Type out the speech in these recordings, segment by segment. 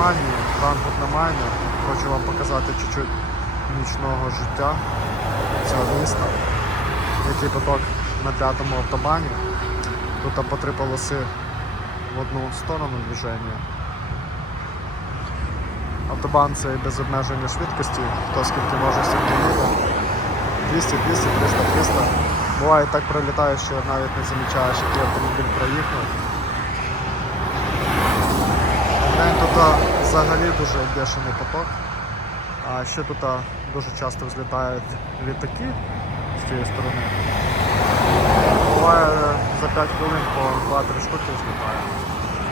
Германії, Франкфурт на Майні. Хочу вам показати чуть-чуть нічного життя цього міста. Який поток на п'ятому автобані. Тут по три полоси в одну сторону движення. Автобан це без обмеження швидкості, хто скільки може стільки їде. 200, 200, 300, 300. Буває так пролітає, що навіть не замічаєш, який автомобіль проїхав. Тут взагалі дуже бешений поток. А ще тут дуже часто взлітають літаки з цієї сторони. Буває за 5 хвилин по 2-3 штуки взлітає.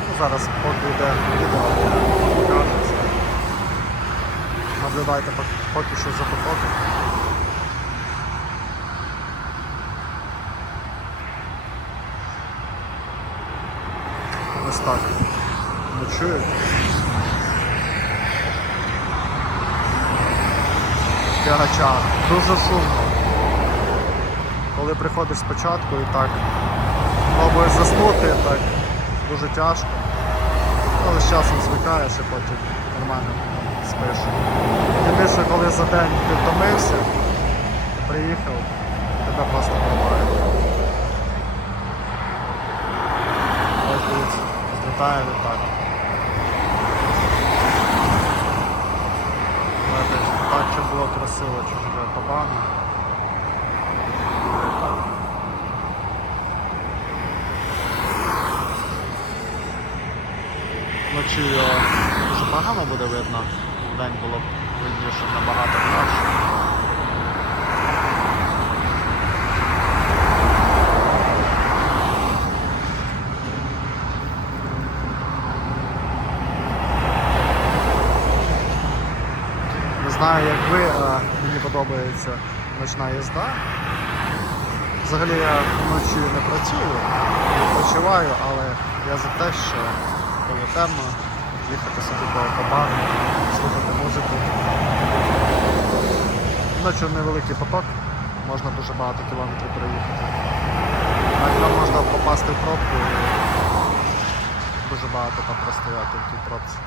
Ну, зараз поки йде відео, покажеться. Наблюдайте поки що за потоком. Ось так. Не чують. Тягача. Дуже шумно. Коли приходиш спочатку і так пробуєш заснути, так дуже тяжко. Але з часом звикаєш і потім нормально спиш. Тим коли за день ти втомився, приїхав, тебе просто буває. Ось злітає літак. Знаєте, Так, чи вже погано. Вночі його дуже погано буде видно. День було б видніше набагато краще. Знаю, як ви, а мені подобається ночна їзда. Взагалі я вночі не працюю, відпочиваю, але я за те, що коли темно, їхати собі по автобану, слухати музику. Ночі невеликий поток, можна дуже багато кілометрів проїхати. Навіть можна попасти в пробку і дуже багато там простояти в тій пробці.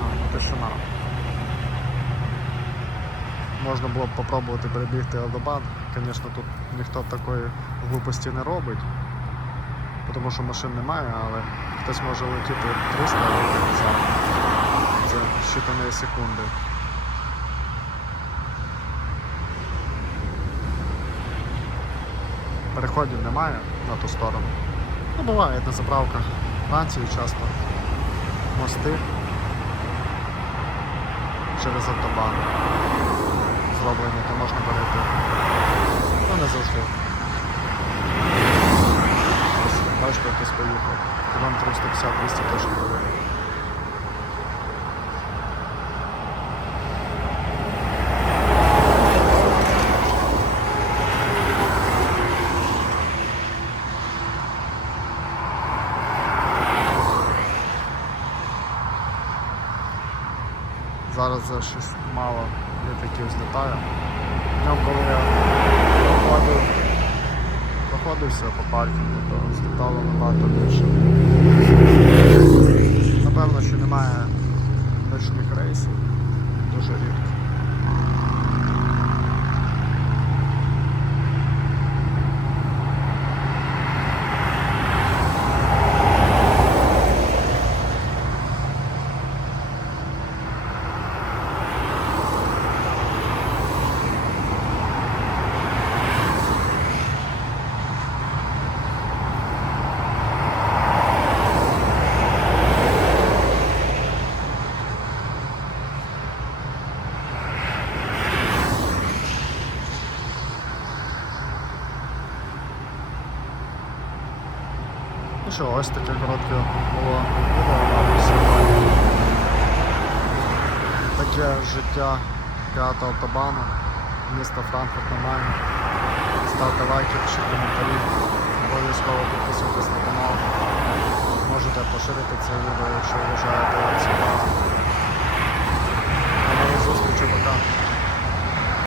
А, Тишина. Можна було б попробувати перебігти Алдобан. Звісно, тут ніхто такої глупості не робить, тому що машин немає, але хтось може летіти 300 за, за щитані секунди. Переходів немає на ту сторону. Ну, буває на заправках Франції часто мости через автобан зроблені, то можна перейти. Ну не завжди. Бачите, хтось поїхав. Кілометрів 150-200 теж буде. Зараз за щось мало літаків злітає. Днем, коли я проходив, проходився по паркінгу, то злітало набагато більше. Напевно, що немає ночних рейсів. Дуже рідко. Ну що, ось таке коротке було сьогодні. Таке життя п'ятого автобану, міста Франкфурт на Майні. Ставте лайки, пишіть коментарі, обов'язково підписуйтесь на канал. Можете поширити це відео, якщо вважаєте цікаво.